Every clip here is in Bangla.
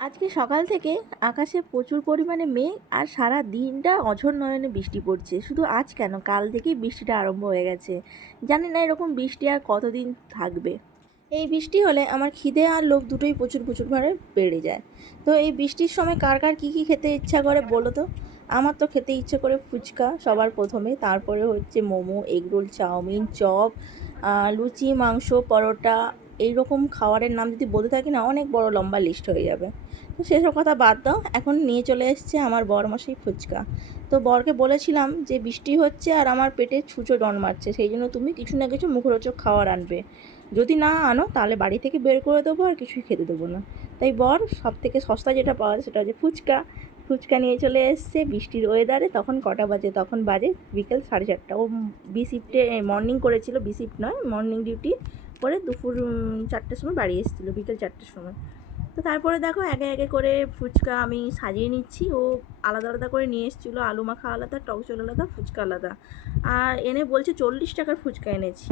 আজকে সকাল থেকে আকাশে প্রচুর পরিমাণে মেঘ আর সারা দিনটা অঝোর নয়নে বৃষ্টি পড়ছে। শুধু আজ কেন? কাল থেকেই বৃষ্টিটা আরম্ভ হয়ে গেছে। জানি না এরকম বৃষ্টি আর কতদিন থাকবে। এই বৃষ্টি হলে আমার খিদে আর লোভ দুটোই প্রচুর প্রচুরভাবে বেড়ে যায়। তো এই বৃষ্টির সময় কার কার কী কী খেতে ইচ্ছা করে বলো তো? আমার তো খেতে ইচ্ছে করে ফুচকা সবার প্রথমে, তারপরে হচ্ছে momo egg roll chowmein, chop লুচি, মাংস, পরোটা এইরকম খাবারের নাম যদি বলতে থাকি না, অনেক বড় লম্বা লিস্ট হয়ে যাবে। তো সেসব কথা বাদ দাও। এখন নিয়ে চলে এসছে আমার বরমাসি ফুচকা। তো বরকে বলেছিলাম যে, বৃষ্টি হচ্ছে আর আমার পেটে ছুঁচো ডন মারছে। সেই জন্য তুমি কিছু না কিছু মুখরোচক খাবার আনবে। যদি না আনো, তাহলে বাড়ি থেকে বের করে দেবো আর কিছুই খেতে দেবো না। তাই বর সব থেকে সস্তা যেটা পাওয়া যায়, সেটা হচ্ছে ফুচকা। ফুচকা নিয়ে চলে এসছে বৃষ্টির ওয়েদারে তখন কটা বাজে? তখন বাজে বিকেল সাড়ে চারটা। ও বি শিফটে মর্নিং করেছিল। বি শিফট নয় মর্নিং ডিউটি করে দুপুর চারটের সময় বাড়ি এসেছিল, বিকেল চারটের সময়। তো তারপরে দেখো একে একে করে ফুচকা আমি সাজিয়ে নিচ্ছি। ও আলাদা আলাদা করে নিয়ে এসেছিল, আলু মাখা আলাদা, টক ঝোল আলাদা, ফুচকা আলাদা। আর এনে বলছে চল্লিশ টাকার ফুচকা এনেছি।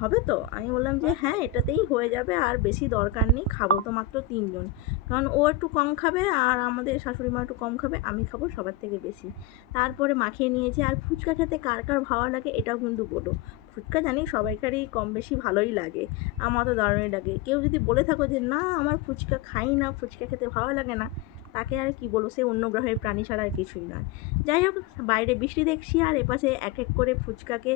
হবে তো? আমি বললাম যে হ্যাঁ এটাতেই হয়ে যাবে, আর বেশি দরকার নেই, খাব তো মাত্র তিনজন। কারণ ও একটু কম খাবে আর আমাদের শাশুড়ি মা একটু কম খাবে, আমি খাব সবার থেকে বেশি। তারপরে মাখিয়ে নিয়েছি, আর ফুচকা খেতে কার কার ভালো লাগে, এটাও কিন্তু বলো। ফুচকা জানি সবাইকারই কম বেশি ভালোই লাগে। আমার তো দারুণই লাগে। কেউ যদি বলে থাকো যে, না, আমার ফুচকা খাই না, ফুচকা খেতে ভালো লাগে না, তাকে আর কি বলব? সে অন্য গ্রহের প্রাণী ছাড়া আর কিছুই নয়। যাই হোক, বাইরে বৃষ্টি দেখছি আর এপাশে এক এক করে ফুচকাকে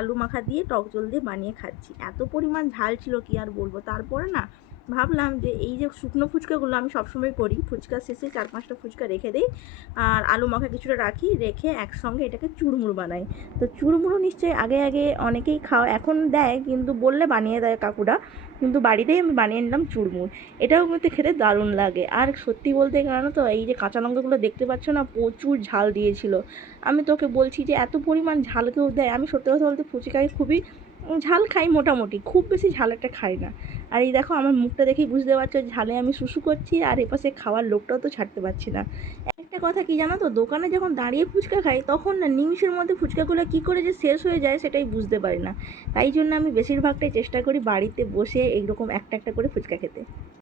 আলু মাখা দিয়ে টক জল দিয়ে বানিয়ে খাচ্ছি। এত পরিমাণ ঝাল ছিল কি আর বলব? তারপরে না ভাবলাম যে এই যে শুকনো ফুচকাগুলো আমি সবসময় করি, ফুচকা শেষে চার পাঁচটা ফুচকা রেখে দিই আর আলু মাখা কিছুটা রাখি, রেখে একসঙ্গে এটাকে চুরমুড় বানাই। তো চুরমুড়ো নিশ্চয়ই আগে আগে অনেকেই খাওয়া, এখন দেয় কিন্তু বললে বানিয়ে দেয় কাকুরা, কিন্তু বাড়িতেই আমি বানিয়ে নিলাম চুরমুড়। এটাও কিন্তু খেতে দারুণ লাগে। আর সত্যি বলতে কেন তো, এই যে কাঁচা লঙ্কাগুলো দেখতে পাচ্ছ না, প্রচুর ঝাল দিয়েছিল। আমি তোকে বলছি যে এত পরিমাণ ঝাল কেউ দেয়, আমি সত্যি কথা বলতে ফুচকায় খুবই ঝাল খাই মোটামুটি, খুব বেশি ঝাল একটা খাই না। আর এই দেখো, আমার মুখটা দেখেই বুঝতে পারছ, ঝালে আমি শুশু করছি আর এপাশে খাওয়ার লোকটাও তো ছাড়তে পারছি না। একটা কথা কি জানো তো, দোকানে যখন দাঁড়িয়ে ফুচকা খাই, তখন না নিমিষের মধ্যে ফুচকাগুলো কী করে যে শেষ হয়ে যায় সেটাই বুঝতে পারি না। তাই জন্য আমি বেশিরভাগটাই চেষ্টা করি বাড়িতে বসে এইরকম একটা একটা করে ফুচকা খেতে।